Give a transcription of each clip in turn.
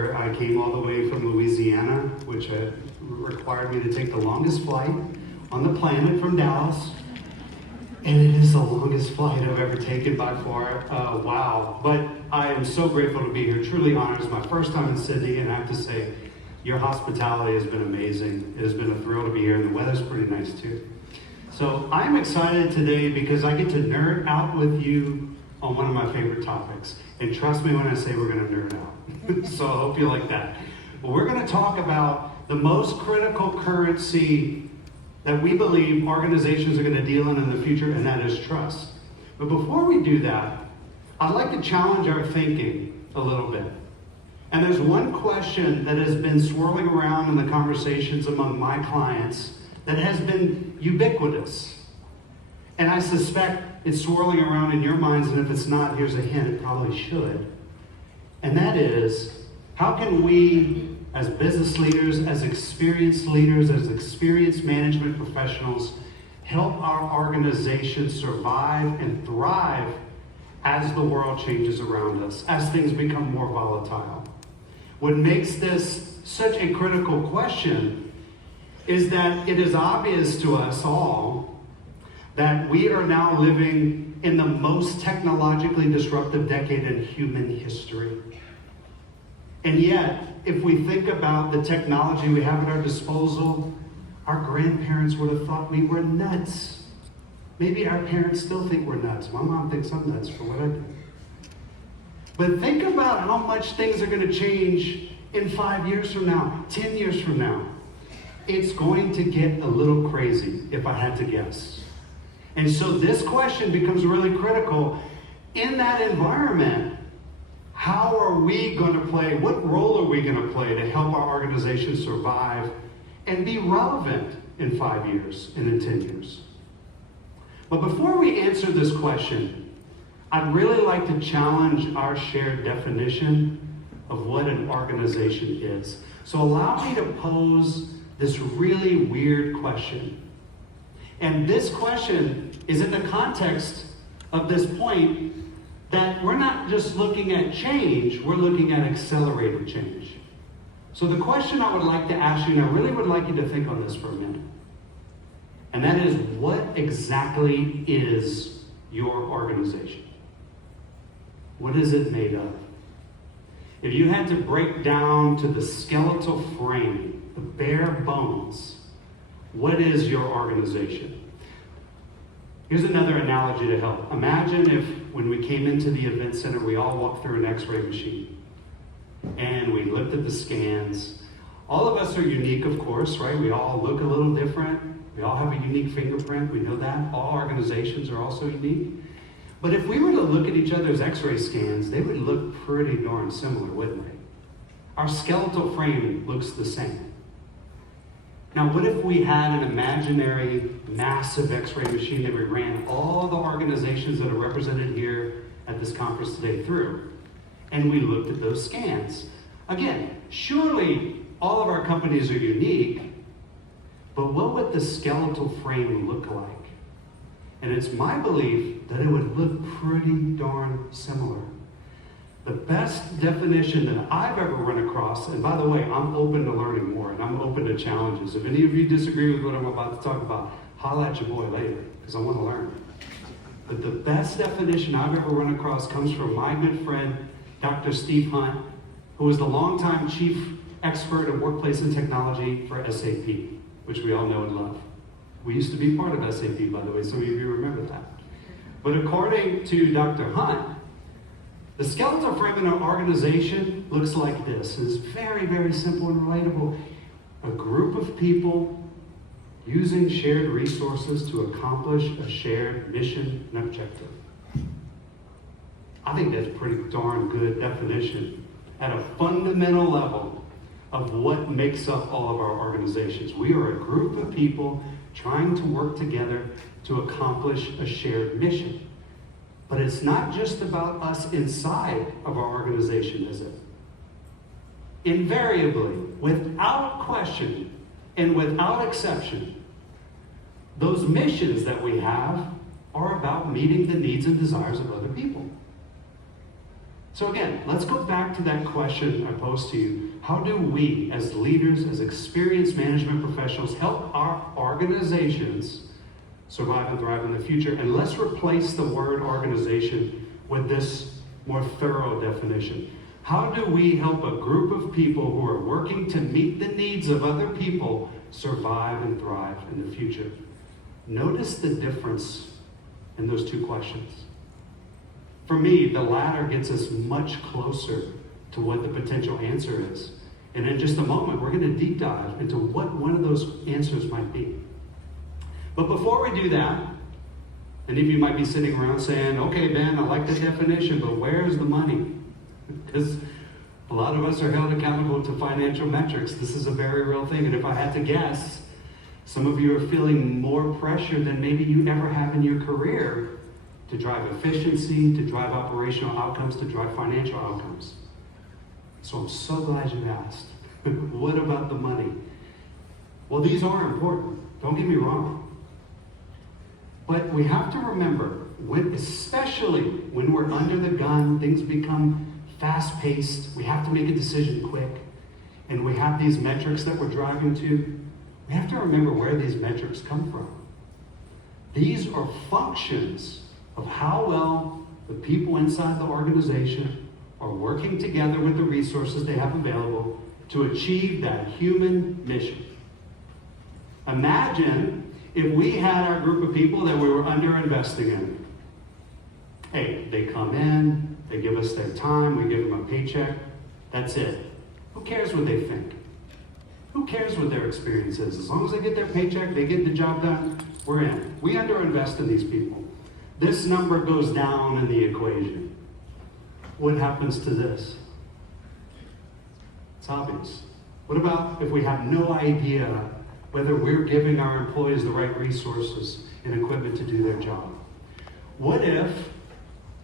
where I came all the way from Louisiana, which required me to take the longest flight on the planet from Dallas. And it is the longest flight I've ever taken by far. Wow. But I am so grateful to be here. Truly honored. It's my first time in Sydney, and I have to say, your hospitality has been amazing. It has been a thrill to be here, and the weather's pretty nice too. So I'm excited today because I get to nerd out with you on one of my favorite topics. And trust me when I say we're going to nerd out. So I hope you like that. But we're going to talk about the most critical currency that we believe organizations are going to deal in the future, and that is trust. But before we do that, I'd like to challenge our thinking a little bit. And there's one question that has been swirling around in the conversations among my clients that has been ubiquitous. And I suspect it's swirling around in your minds, and if it's not, here's a hint, it probably should. And that is, how can we, as business leaders, as experienced management professionals, help our organization survive and thrive as the world changes around us, as things become more volatile? What makes this such a critical question is that it is obvious to us all that we are now living in the most technologically disruptive decade in human history. And yet, if we think about the technology we have at our disposal, our grandparents would have thought we were nuts. Maybe our parents still think we're nuts. My mom thinks I'm nuts for what I do. But think about how much things are going to change in 5 years from now, 10 years from now. It's going to get a little crazy, if I had to guess. And so this question becomes really critical. In that environment, how are we going to play, what role are we going to play to help our organization survive and be relevant in 5 years and in 10 years? But before we answer this question, I'd really like to challenge our shared definition of what an organization is. So allow me to pose this really weird question. And this question is in the context of this point that we're not just looking at change, we're looking at accelerated change. So the question I would like to ask you, and I really would like you to think on this for a minute, and that is, what exactly is your organization? What is it made of? If you had to break down to the skeletal frame, the bare bones, what is your organization? Here's another analogy to help. Imagine if when we came into the event center, we all walked through an x-ray machine and we looked at the scans. All of us are unique, of course, right? We all look a little different. We all have a unique fingerprint. We know that. All organizations are also unique. But if we were to look at each other's x-ray scans, they would look pretty darn similar, wouldn't they? Our skeletal frame looks the same. Now, what if we had an imaginary, massive x-ray machine that we ran all the organizations that are represented here at this conference today through, and we looked at those scans? Again, surely all of our companies are unique, but what would the skeletal frame look like? And it's my belief that it would look pretty darn similar. The best definition that I've ever run across, and by the way, I'm open to learning more, and I'm open to challenges. If any of you disagree with what I'm about to talk about, holla at your boy later, because I want to learn. But the best definition I've ever run across comes from my good friend, Dr. Steve Hunt, who was the longtime chief expert in workplace and technology for SAP, which we all know and love. We used to be part of SAP, by the way, some of you remember that. But according to Dr. Hunt, the skeletal frame in an organization looks like this. It's very, very simple and relatable. A group of people using shared resources to accomplish a shared mission and objective. I think that's a pretty darn good definition at a fundamental level of what makes up all of our organizations. We are a group of people trying to work together to accomplish a shared mission. But it's not just about us inside of our organization, is it? Invariably, without question and without exception, those missions that we have are about meeting the needs and desires of other people. So again, let's go back to that question I posed to you. How do we, as leaders, as experienced management professionals, help our organizations survive and thrive in the future? And let's replace the word organization with this more thorough definition. How do we help a group of people who are working to meet the needs of other people survive and thrive in the future? Notice the difference in those two questions. For me, the latter gets us much closer to what the potential answer is. And in just a moment, we're going to deep dive into what one of those answers might be. But before we do that, any of you might be sitting around saying, okay, Ben, I like the definition, but where's the money? Because a lot of us are held accountable to financial metrics. This is a very real thing. And if I had to guess, some of you are feeling more pressure than maybe you ever have in your career to drive efficiency, to drive operational outcomes, to drive financial outcomes. So I'm so glad you asked. What about the money? Well, these are important. Don't get me wrong. But we have to remember, especially when we're under the gun, things become fast-paced, we have to make a decision quick, and we have these metrics that we're driving to, we have to remember where these metrics come from. These are functions of how well the people inside the organization are working together with the resources they have available to achieve that human mission. Imagine if we had our group of people that we were under-investing in. Hey, they come in, they give us their time, we give them a paycheck, that's it. Who cares what they think? Who cares what their experience is? As long as they get their paycheck, they get the job done, we're in. We underinvest in these people. This number goes down in the equation. What happens to this? It's obvious. What about if we have no idea whether we're giving our employees the right resources and equipment to do their job? What if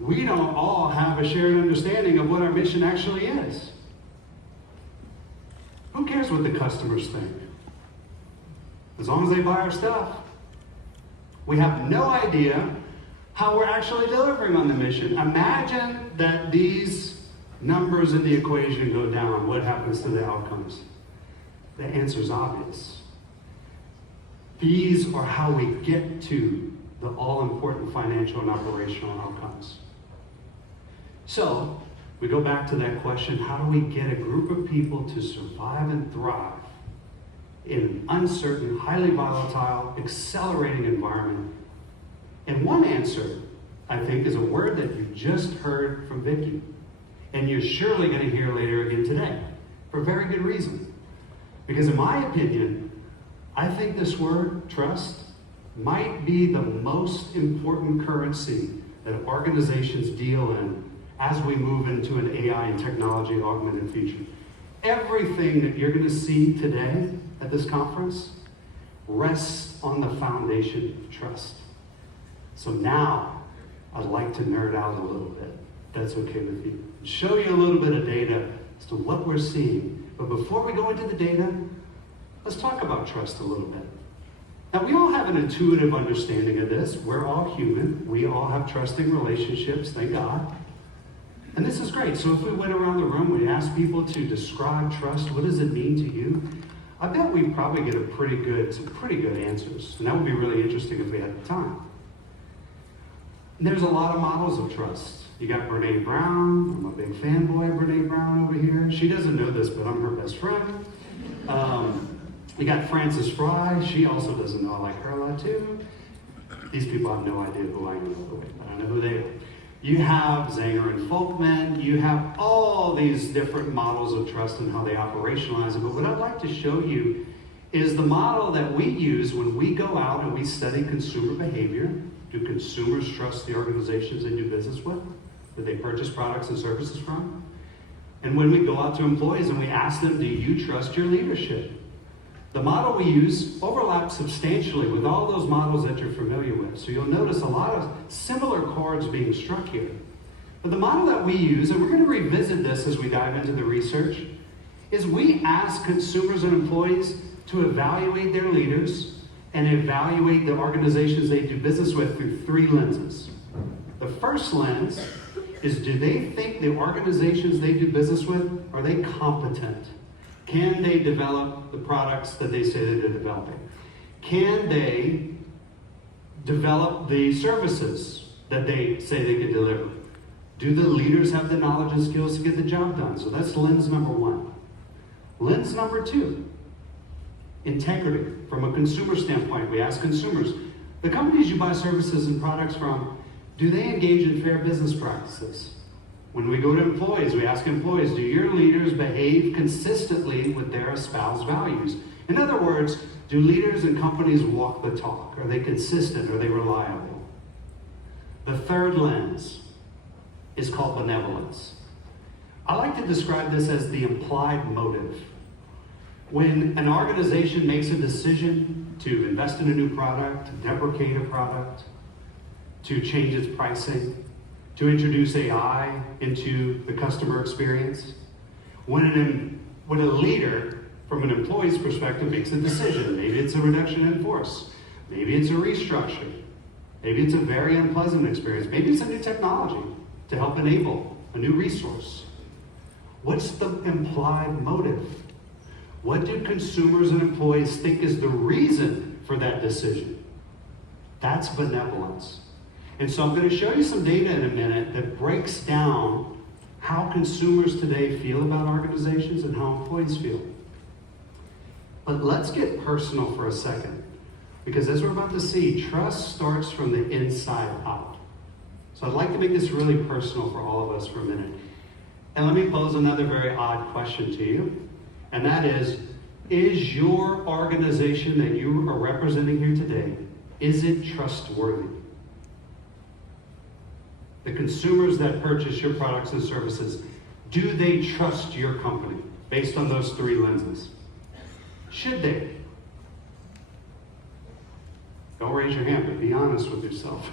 we don't all have a shared understanding of what our mission actually is? Who cares what the customers think? As long as they buy our stuff. We have no idea how we're actually delivering on the mission. Imagine that these numbers in the equation go down. What happens to the outcomes? The answer is obvious. These are how we get to the all-important financial and operational outcomes. So, we go back to that question, how do we get a group of people to survive and thrive in an uncertain, highly volatile, accelerating environment? And one answer, I think, is a word that you just heard from Vicki. And you're surely going to hear later again today, for very good reason. Because in my opinion, I think this word, trust, might be the most important currency that organizations deal in as we move into an AI and technology augmented future. Everything that you're going to see today at this conference rests on the foundation of trust. So now, I'd like to nerd out a little bit, if that's okay with you. Show you a little bit of data as to what we're seeing. But before we go into the data, let's talk about trust a little bit. Now, we all have an intuitive understanding of this. We're all human. We all have trusting relationships, thank God. And this is great. So if we went around the room, we asked people to describe trust, what does it mean to you? I bet we'd probably get some pretty good answers. And that would be really interesting if we had the time. And there's a lot of models of trust. You got Brene Brown. I'm a big fanboy of Brene Brown over here. She doesn't know this, but I'm her best friend. You got Frances Fry. She also doesn't know I like her a lot too. These people have no idea who I am. I don't know who they are. You have Zanger and Folkman. You have all these different models of trust and how they operationalize it. But what I'd like to show you is the model that we use when we go out and we study consumer behavior. Do consumers trust the organizations they do business with, that they purchase products and services from? And when we go out to employees and we ask them, do you trust your leadership? The model we use overlaps substantially with all those models that you're familiar with. So you'll notice a lot of similar chords being struck here. But the model that we use, and we're going to revisit this as we dive into the research, is we ask consumers and employees to evaluate their leaders and evaluate the organizations they do business with through three lenses. The first lens is, do they think the organizations they do business with, are they competent? Can they develop the products that they say that they're developing? Can they develop the services that they say they can deliver? Do the leaders have the knowledge and skills to get the job done? So that's lens number one. Lens number two, integrity. From a consumer standpoint, we ask consumers, the companies you buy services and products from, do they engage in fair business practices? When we go to employees, we ask employees, do your leaders behave consistently with their espoused values? In other words, do leaders and companies walk the talk? Are they consistent? Are they reliable? The third lens is called benevolence. I like to describe this as the implied motive. When an organization makes a decision to invest in a new product, to deprecate a product, to change its pricing, to introduce AI into the customer experience, when a leader, from an employee's perspective, makes a decision, maybe it's a reduction in force, maybe it's a restructure, maybe it's a very unpleasant experience, maybe it's a new technology to help enable a new resource. What's the implied motive? What do consumers and employees think is the reason for that decision? That's benevolence. And so I'm going to show you some data in a minute that breaks down how consumers today feel about organizations and how employees feel. But let's get personal for a second, because as we're about to see, trust starts from the inside out. So I'd like to make this really personal for all of us for a minute. And let me pose another very odd question to you, and that is your organization that you are representing here today, is it trustworthy? The consumers that purchase your products and services, do they trust your company based on those three lenses? Should they? Don't raise your hand, but be honest with yourself.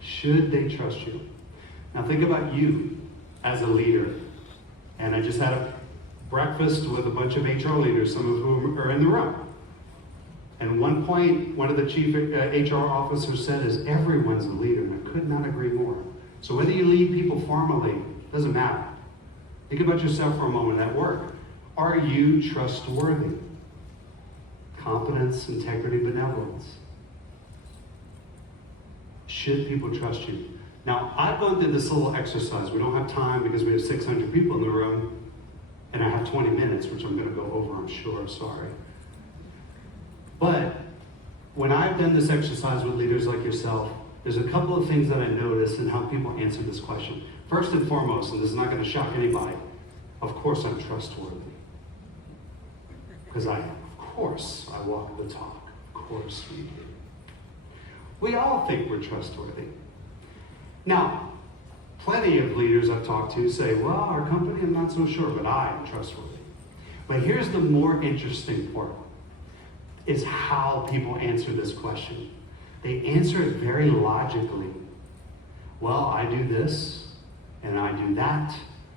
Should they trust you? Now think about you as a leader. And I just had a breakfast with a bunch of HR leaders, some of whom are in the room. And one point, one of the chief HR officers said is, everyone's a leader, and I could not agree more. So whether you lead people formally, doesn't matter. Think about yourself for a moment at work. Are you trustworthy? Competence, integrity, benevolence. Should people trust you? Now, I've gone through this little exercise. We don't have time because we have 600 people in the room, and I have 20 minutes, which I'm going to go over, I'm sure, sorry. But when I've done this exercise with leaders like yourself, there's a couple of things that I notice in how people answer this question. First and foremost, and this is not going to shock anybody, of course I'm trustworthy. Because of course I walk the talk. Of course we do. We all think we're trustworthy. Now, plenty of leaders I've talked to say, well, our company, I'm not so sure, but I am trustworthy. But here's the more interesting part, is how people answer this question. They answer it very logically. Well, I do this, and I do that,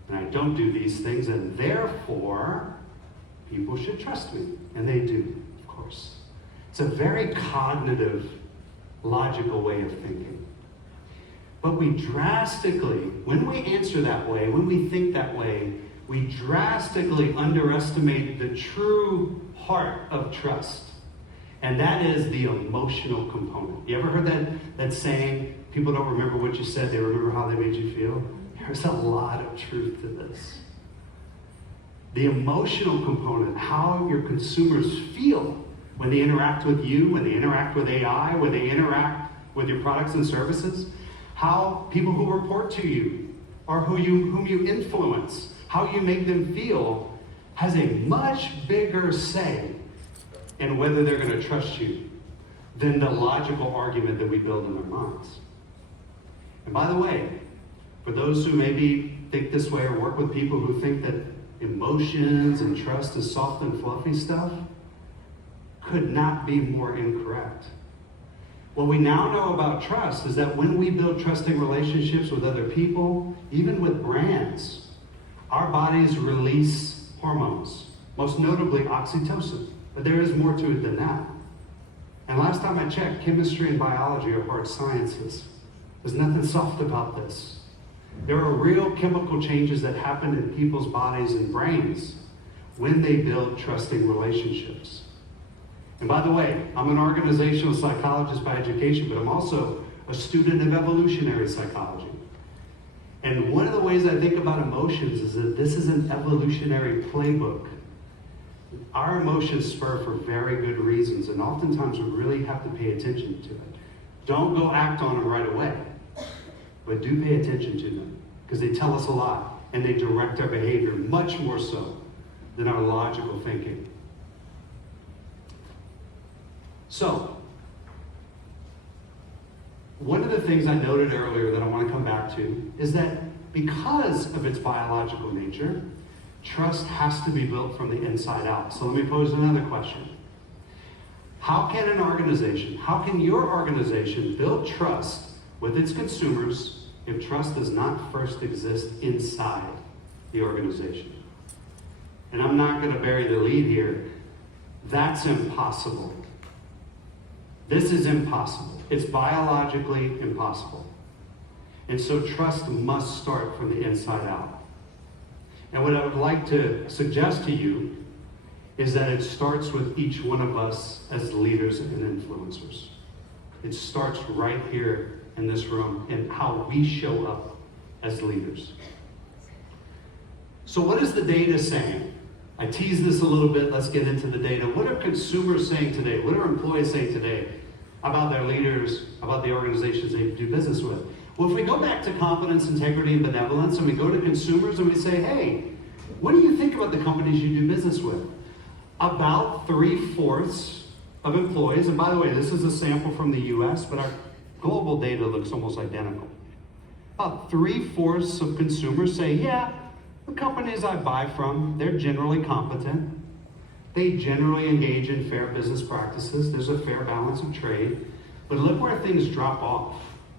and I don't do these things, and therefore, people should trust me. And they do, of course. It's a very cognitive, logical way of thinking. But we drastically, when we answer that way, when we think that way, we drastically underestimate the true heart of trust. And that is the emotional component. You ever heard that saying, people don't remember what you said, they remember how they made you feel? There's a lot of truth to this. The emotional component, how your consumers feel when they interact with you, when they interact with AI, when they interact with your products and services, how people who report to you or whom you influence, how you make them feel, has a much bigger say in whether they're going to trust you than the logical argument that we build in our minds. And by the way, for those who maybe think this way or work with people who think that emotions and trust is soft and fluffy stuff, could not be more incorrect. What we now know about trust is that when we build trusting relationships with other people, even with brands, our bodies release hormones, most notably oxytocin. But there is more to it than that. And last time I checked, chemistry and biology are hard sciences. There's nothing soft about this. There are real chemical changes that happen in people's bodies and brains when they build trusting relationships. And by the way, I'm an organizational psychologist by education, but I'm also a student of evolutionary psychology. And one of the ways I think about emotions is that this is an evolutionary playbook. Our emotions spur for very good reasons, and oftentimes we really have to pay attention to it. Don't go act on them right away, but do pay attention to them, because they tell us a lot, and they direct our behavior much more so than our logical thinking. So, one of the things I noted earlier that I want to come back to is that because of its biological nature, trust has to be built from the inside out. So let me pose another question. How can an organization, how can your organization build trust with its consumers if trust does not first exist inside the organization? And I'm not going to bury the lead here. That's impossible. This is impossible. It's biologically impossible. And so trust must start from the inside out. And what I would like to suggest to you is that it starts with each one of us as leaders and influencers. It starts right here in this room and how we show up as leaders. So what is the data saying? I teased this a little bit. Let's get into the data. What are consumers saying today? What are employees saying today about their leaders, about the organizations they do business with? Well, if we go back to competence, integrity, and benevolence, and we go to consumers and we say, hey, what do you think about the companies you do business with? About 3/4 of employees, and by the way, this is a sample from the US, but our global data looks almost identical. About 3/4 of consumers say, yeah, the companies I buy from, they're generally competent. They generally engage in fair business practices. There's a fair balance of trade. But look where things drop off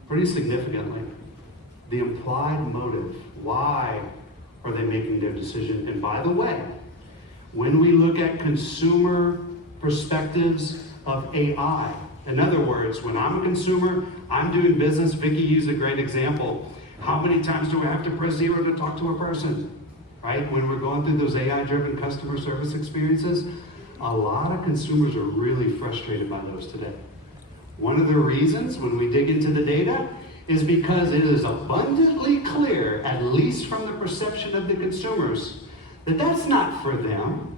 pretty significantly. The implied motive. Why are they making their decision? And by the way, when we look at consumer perspectives of AI, in other words, when I'm a consumer, I'm doing business. Vicki used a great example. How many times do I have to press 0 to talk to a person? Right? When we're going through those AI-driven customer service experiences, a lot of consumers are really frustrated by those today. One of the reasons, when we dig into the data, is because it is abundantly clear, at least from the perception of the consumers, that that's not for them.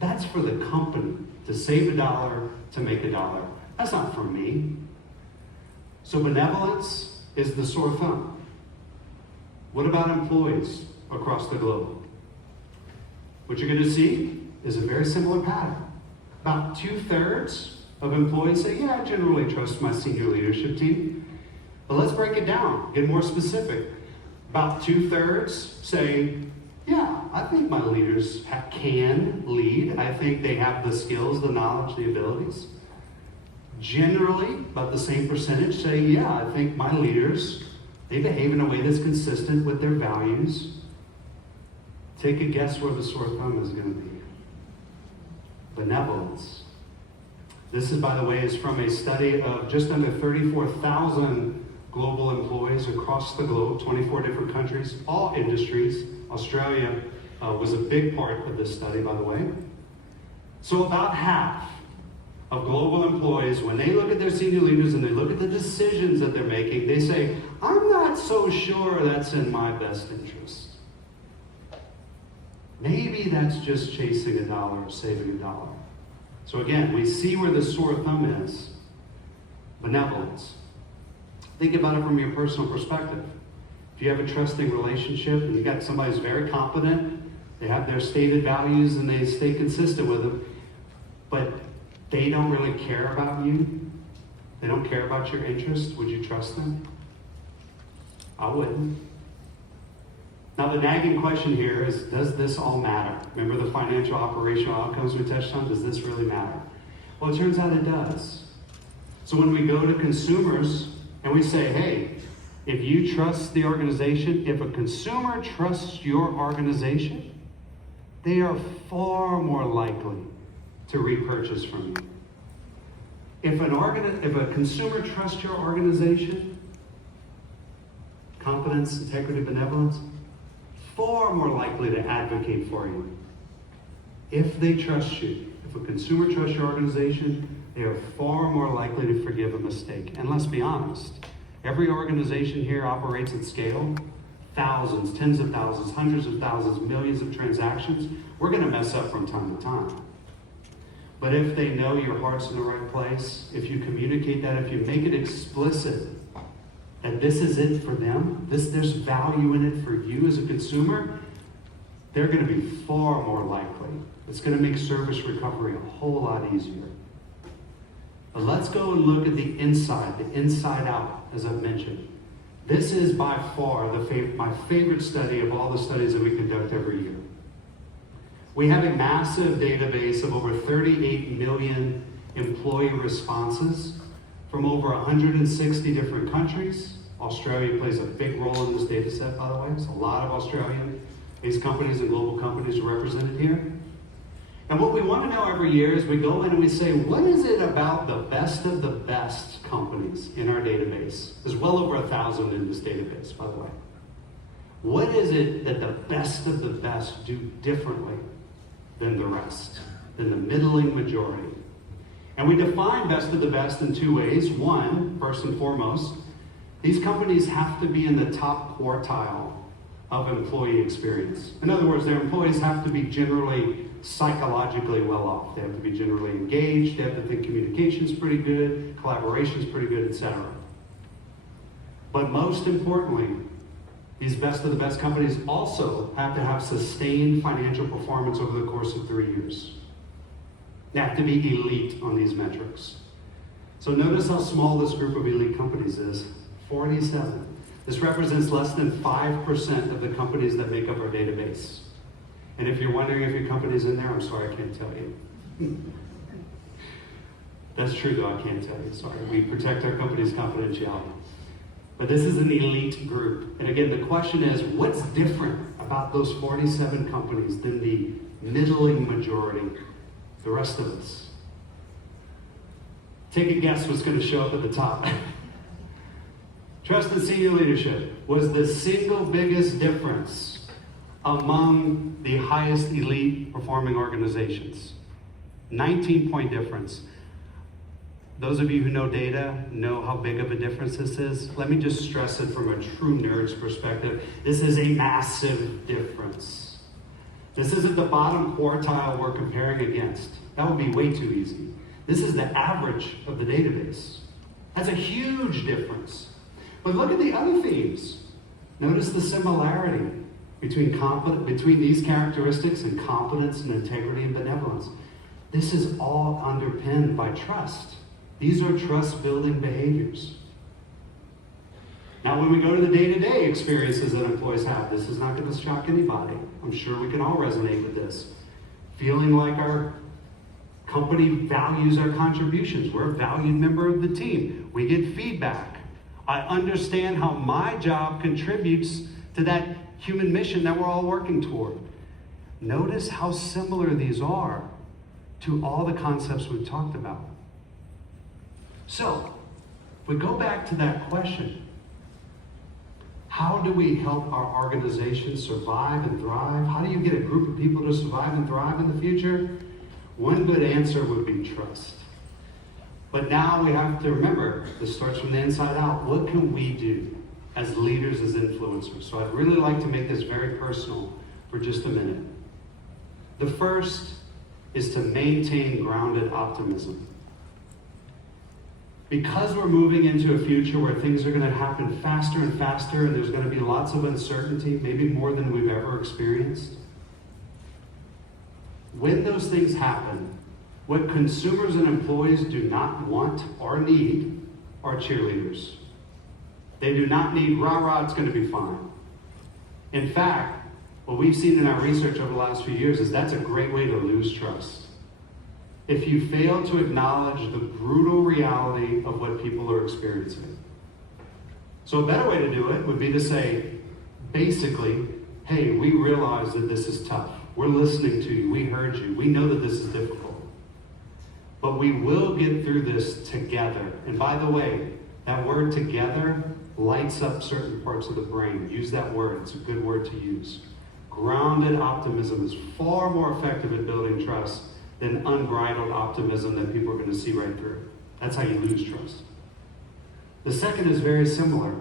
That's for the company to save $1, to make $1. That's not for me. So benevolence is the sore thumb. What about employees across the globe? What you're going to see is a very similar pattern. About 2/3 of employees say, yeah, I generally trust my senior leadership team. But let's break it down, get more specific. About 2/3 say, yeah, I think my leaders can lead. I think they have the skills, the knowledge, the abilities. Generally, about the same percentage say, yeah, I think my leaders, they behave in a way that's consistent with their values. Take a guess where the sore thumb is going to be. Benevolence. This is, by the way, is from a study of just under 34,000 global employees across the globe, 24 different countries, all industries. Australia was a big part of this study, by the way. So about half of global employees, when they look at their senior leaders and they look at the decisions that they're making, they say, I'm not so sure that's in my best interest. Maybe that's just chasing $1 or saving $1. So again, we see where the sore thumb is. Benevolence. Think about it from your personal perspective. If you have a trusting relationship and you got somebody who's very competent, they have their stated values and they stay consistent with them, but they don't really care about you, they don't care about your interests, would you trust them? I wouldn't. Now the nagging question here is, does this all matter? Remember the financial operational outcomes we touched on? Does this really matter? Well, it turns out it does. So when we go to consumers and we say, hey, if you trust the organization, if a consumer trusts your organization, they are far more likely to repurchase from you. If a consumer trusts your organization, competence, integrity, benevolence, far more likely to advocate for you. If they trust you, if a consumer trusts your organization, they are far more likely to forgive a mistake. And let's be honest, every organization here operates at scale. Thousands, tens of thousands, hundreds of thousands, millions of transactions. We're going to mess up from time to time. But if they know your heart's in the right place, if you communicate that, if you make it explicit that this is it for them, there's value in it for you as a consumer, they're going to be far more likely. It's going to make service recovery a whole lot easier. But let's go and look at the inside out, as I've mentioned. This is by far my favorite study of all the studies that we conduct every year. We have a massive database of over 38 million employee responses from over 160 different countries. Australia plays a big role in this data set, by the way. There's a lot of Australian-based companies and global companies represented here. And what we want to know every year is we go in and we say, what is it about the best of the best companies in our database? There's well over 1,000 in this database, by the way. What is it that the best of the best do differently than the rest, than the middling majority? And we define best of the best in two ways. One, first and foremost, these companies have to be in the top quartile of employee experience. In other words, their employees have to be generally psychologically well off. They have to be generally engaged. They have to think communication's pretty good, collaboration's pretty good, etc. But most importantly, these best of the best companies also have to have sustained financial performance over the course of 3 years. They have to be elite on these metrics. So notice how small this group of elite companies is, 47. This represents less than 5% of the companies that make up our database. And if you're wondering if your company's in there, I'm sorry, I can't tell you. That's true though, I can't tell you, sorry. We protect our company's confidentiality. But this is an elite group. And again, the question is, what's different about those 47 companies than the middling majority, the rest of us? Take a guess what's going to show up at the top. Trust and senior leadership was the single biggest difference among the highest elite performing organizations. 19-point difference. Those of you who know data know how big of a difference this is. Let me just stress it from a true nerd's perspective. This is a massive difference. This isn't the bottom quartile we're comparing against. That would be way too easy. This is the average of the database. That's a huge difference. But look at the other themes. Notice the similarity between these characteristics and competence and integrity and benevolence. This is all underpinned by trust. These are trust-building behaviors. Now, when we go to the day-to-day experiences that employees have, this is not going to shock anybody. I'm sure we can all resonate with this. Feeling like our company values our contributions. We're a valued member of the team. We get feedback. I understand how my job contributes to that human mission that we're all working toward. Notice how similar these are to all the concepts we've talked about. So, if we go back to that question, how do we help our organization survive and thrive? How do you get a group of people to survive and thrive in the future? One good answer would be trust. But now we have to remember, this starts from the inside out. What can we do as leaders, as influencers? So I'd really like to make this very personal for just a minute. The first is to maintain grounded optimism. Because we're moving into a future where things are going to happen faster and faster, and there's going to be lots of uncertainty, maybe more than we've ever experienced. When those things happen, what consumers and employees do not want or need are cheerleaders. They do not need rah-rah, it's going to be fine. In fact, what we've seen in our research over the last few years is that's a great way to lose trust. If you fail to acknowledge the brutal reality of what people are experiencing. So a better way to do it would be to say, basically, hey, we realize that this is tough. We're listening to you. We heard you. We know that this is difficult. But we will get through this together. And by the way, that word together lights up certain parts of the brain. Use that word. It's a good word to use. Grounded optimism is far more effective at building trust than unbridled optimism that people are going to see right through. That's how you lose trust. The second is very similar.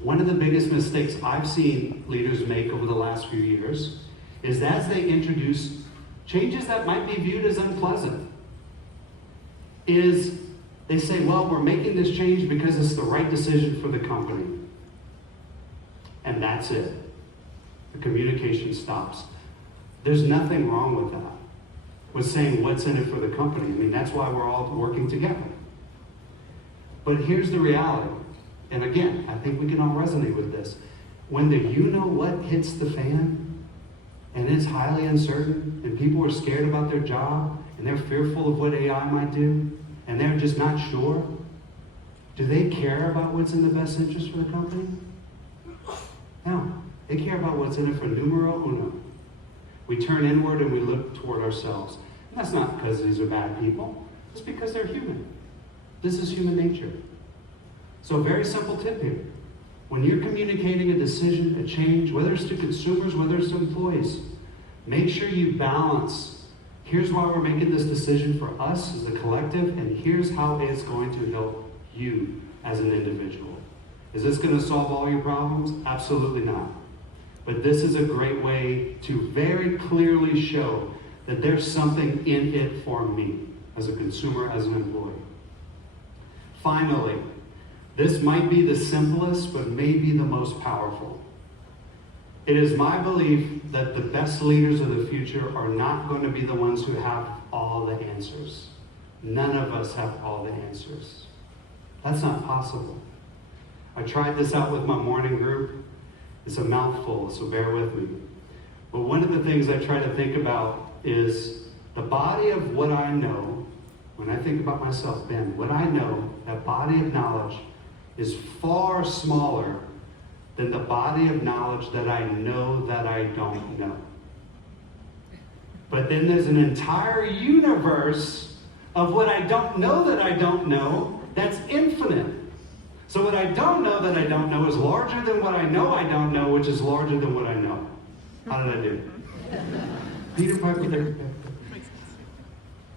One of the biggest mistakes I've seen leaders make over the last few years is as they introduce changes that might be viewed as unpleasant, is they say, well, we're making this change because it's the right decision for the company. And that's it. The communication stops. There's nothing wrong with that, with saying what's in it for the company. I mean, that's why we're all working together. But here's the reality. And again, I think we can all resonate with this. When the you-know-what hits the fan, and it's highly uncertain, and people are scared about their job, and they're fearful of what AI might do, and they're just not sure, do they care about what's in the best interest for the company? No. They care about what's in it for numero uno. We turn inward and we look toward ourselves. And that's not because these are bad people. It's because they're human. This is human nature. So a very simple tip here. When you're communicating a decision, a change, whether it's to consumers, whether it's to employees, make sure you balance. Here's why we're making this decision for us as a collective, and here's how it's going to help you as an individual. Is this going to solve all your problems? Absolutely not. But this is a great way to very clearly show that there's something in it for me as a consumer, as an employee. Finally, this might be the simplest, but maybe the most powerful. It is my belief that the best leaders of the future are not going to be the ones who have all the answers. None of us have all the answers. That's not possible. I tried this out with my morning group. It's a mouthful, so bear with me. But one of the things I try to think about is the body of what I know. When I think about myself, Ben, what I know, that body of knowledge is far smaller than the body of knowledge that I know that I don't know. But then there's an entire universe of what I don't know that I don't know that's infinite. So what I don't know that I don't know is larger than what I know I don't know, which is larger than what I know. How did I do? Peter Piper there.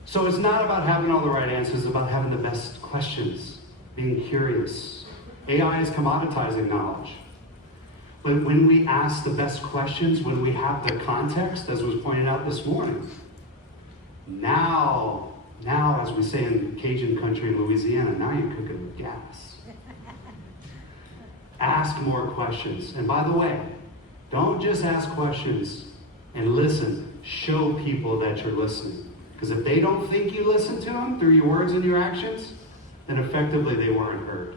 So it's not about having all the right answers, it's about having the best questions, being curious. AI is commoditizing knowledge. But when we ask the best questions, when we have the context, as was pointed out this morning, now, as we say in Cajun country in Louisiana, now you're cooking with gas. Ask more questions. And by the way, don't just ask questions and listen. Show people that you're listening. Because if they don't think you listen to them through your words and your actions, then effectively they weren't heard.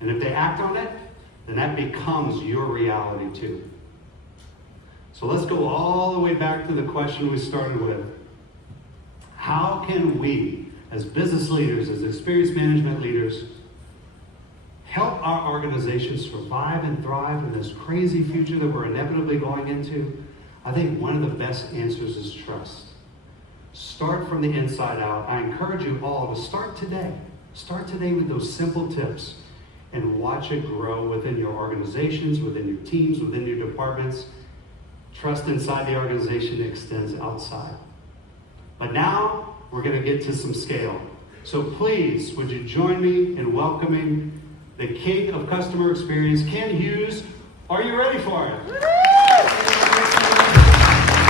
And if they act on it, then that becomes your reality too. So let's go all the way back to the question we started with. How can we, as business leaders, as experienced management leaders, help our organizations survive and thrive in this crazy future that we're inevitably going into? I think one of the best answers is trust. Start from the inside out. I encourage you all to start today. Start today with those simple tips and watch it grow within your organizations, within your teams, within your departments. Trust inside the organization extends outside. But now we're going to get to some scale. So please, would you join me in welcoming the King of Customer Experience, Ken Hughes. Are you ready for it?